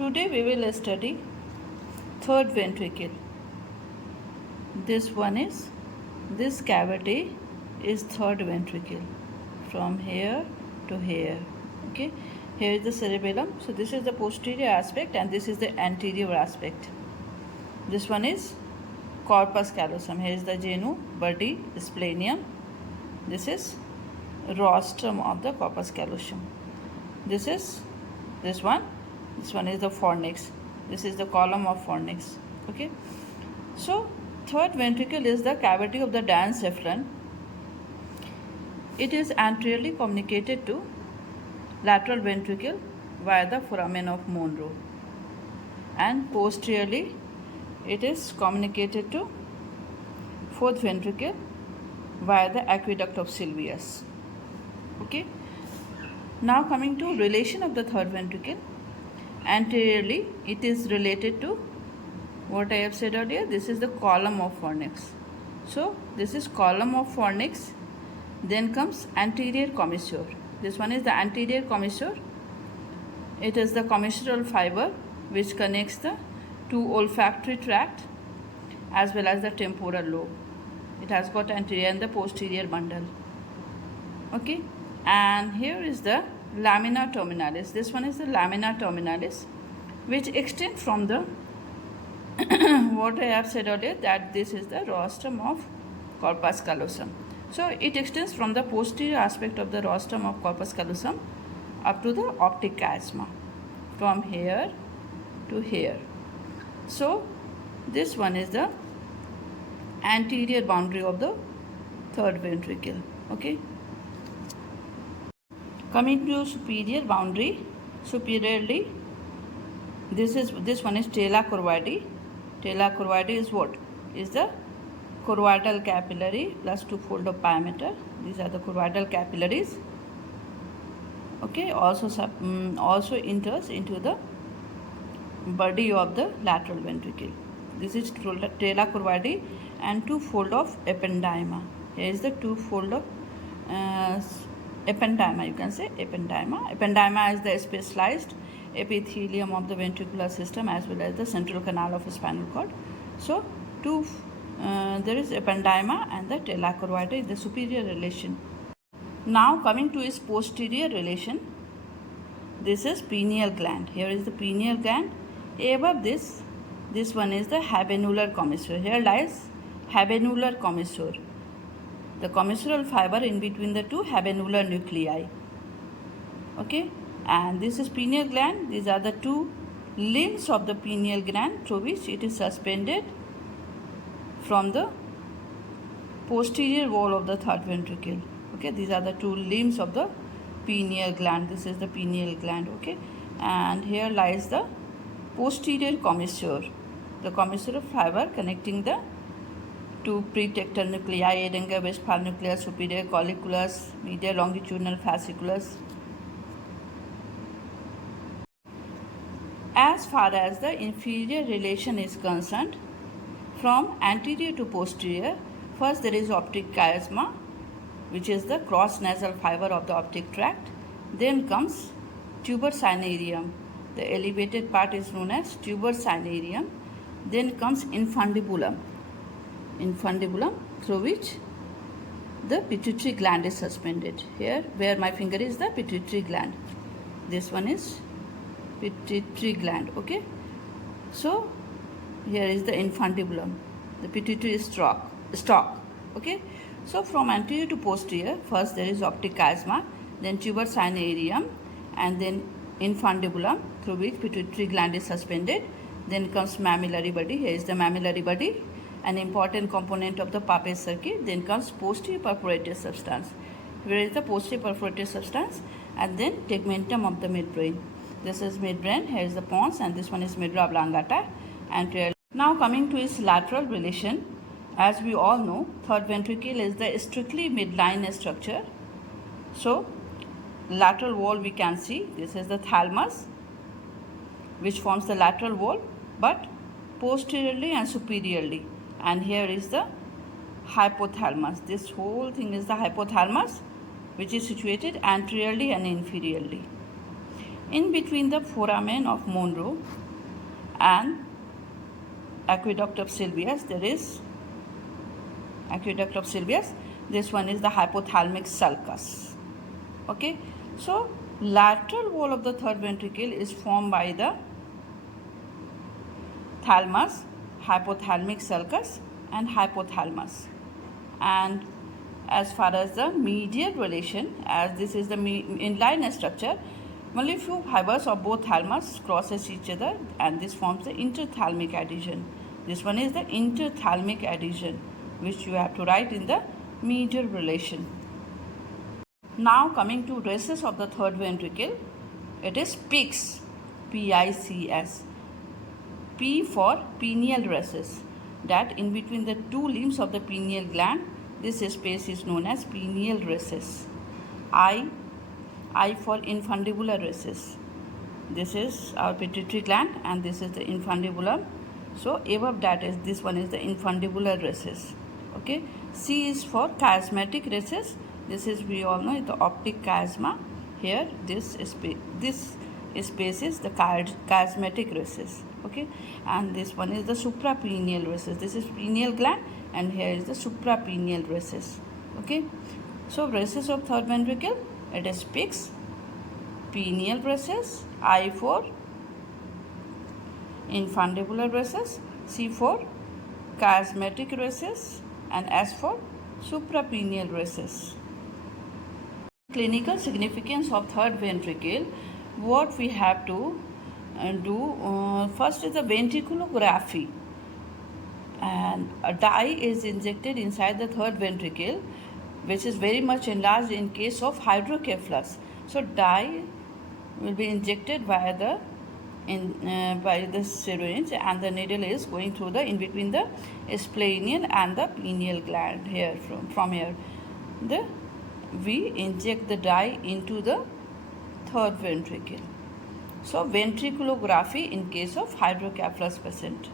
Today we will study third ventricle. This cavity is third ventricle from here to here. Okay, here is the cerebellum. So this is the posterior aspect and this is the anterior aspect. This one is corpus callosum. Here is the genu, body, splenium. This is rostrum of the corpus callosum. This is this one is the fornix. This is the column of fornix. Okay, so third ventricle is the cavity of the diencephalon. It is anteriorly communicated to lateral ventricle via the foramen of Monro, and posteriorly it is communicated to fourth ventricle via the aqueduct of Sylvius. Okay, now coming to relation of the third ventricle. Anteriorly it is related to what I have said earlier. This is the column of fornix. So this is column of fornix. Then comes anterior commissure. This one is the anterior commissure. It is the commissural fiber which connects the two olfactory tract as well as the temporal lobe. It has got anterior and the posterior bundle. Okay, and here is the lamina terminalis. This one is the lamina terminalis, which extends from the what I have said earlier, that this is the rostrum of corpus callosum. So it extends from the posterior aspect of the rostrum of corpus callosum up to the optic chiasma, from here to here. So this one is the anterior boundary of the third ventricle. Okay, coming to superior boundary. Superiorly, this one is tela corvoidi. Tela corvoidi is what? Is the choroidal capillary plus two-fold of pyometer. These are the choroidal capillaries. Okay, also enters into the body of the lateral ventricle. This is tela corvoidi and two-fold of ependyma. Here is the two-fold of ependyma, you can say ependyma. Ependyma is the specialized epithelium of the ventricular system as well as the central canal of the spinal cord. So there is ependyma and the tela corvoidi, the superior relation. Now coming to its posterior relation. This is pineal gland. Here is the pineal gland. Above this one is the habenular commissure. Here lies habenular commissure, the commissural fiber in between the two habenular nuclei. Okay, and this is pineal gland. These are the two limbs of the pineal gland through which it is suspended from the posterior wall of the third ventricle. Okay, these are the two limbs of the pineal gland. This is the pineal gland. Okay, and here lies the posterior commissure, the commissural fiber connecting the two pretectal nuclei, Edinger, Westphal nucleus, superior colliculus, medial longitudinal fasciculus. As far as the inferior relation is concerned, from anterior to posterior, first there is optic chiasma, which is the cross nasal fiber of the optic tract. Then comes tuber cinereum. The elevated part is known as tuber cinereum. Then comes infundibulum, through which the pituitary gland is suspended. Here where my finger is the pituitary gland. This one is pituitary gland. Okay, so here is the infundibulum, the pituitary stalk. Okay, so from anterior to posterior, first there is optic chiasma, then tuber cinereum, and then infundibulum through which pituitary gland is suspended. Then comes mammillary body. Here is the mammillary body, an important component of the Papez circuit. Then comes posterior perforated substance. Here is the posterior perforated substance, and then tegmentum of the midbrain. This is midbrain. Here is the pons, and this one is medulla oblongata. And now coming to its lateral relation. As we all know, third ventricle is the strictly midline structure. So lateral wall we can see. This is the thalamus, which forms the lateral wall, but posteriorly and superiorly. And here is the hypothalamus. This whole thing is the hypothalamus, which is situated anteriorly and inferiorly. In between the foramen of Monro and aqueduct of Sylvius, there is aqueduct of Sylvius. This one is the hypothalamic sulcus. Okay, so lateral wall of the third ventricle is formed by the thalamus, hypothalamic sulcus, and hypothalamus. And as far as the medial relation, as this is the inline structure, only few fibers of both thalamus crosses each other, and this forms the interthalamic adhesion. This one is the interthalamic adhesion, which you have to write in the medial relation. Now coming to races of the third ventricle, it is PICS, P-I-C-S. P for pineal races, that in between the two limbs of the pineal gland, this space is known as pineal races. I for infundibular races. This is our pituitary gland and this is the infundibulum. So above that is this one is the infundibular races. Okay. C is for chiasmatic races. This is, we all know, the optic chiasma. Here this space is the chiasmatic races. Okay, and this one is the suprapineal races. This is pineal gland and here is the suprapineal races. Okay, so races of third ventricle, it is PICS, pineal races, I for infundibular races, C for chiasmatic races, and S for suprapineal races. Clinical significance of third ventricle, what we have to do, first is the ventriculography, and a dye is injected inside the third ventricle, which is very much enlarged in case of hydrocephalus. So dye will be injected via by the syringe, and the needle is going through the in between the splenial and the pineal gland. Here from here we inject the dye into the third ventricle. So ventriculography in case of hydrocephalus patient.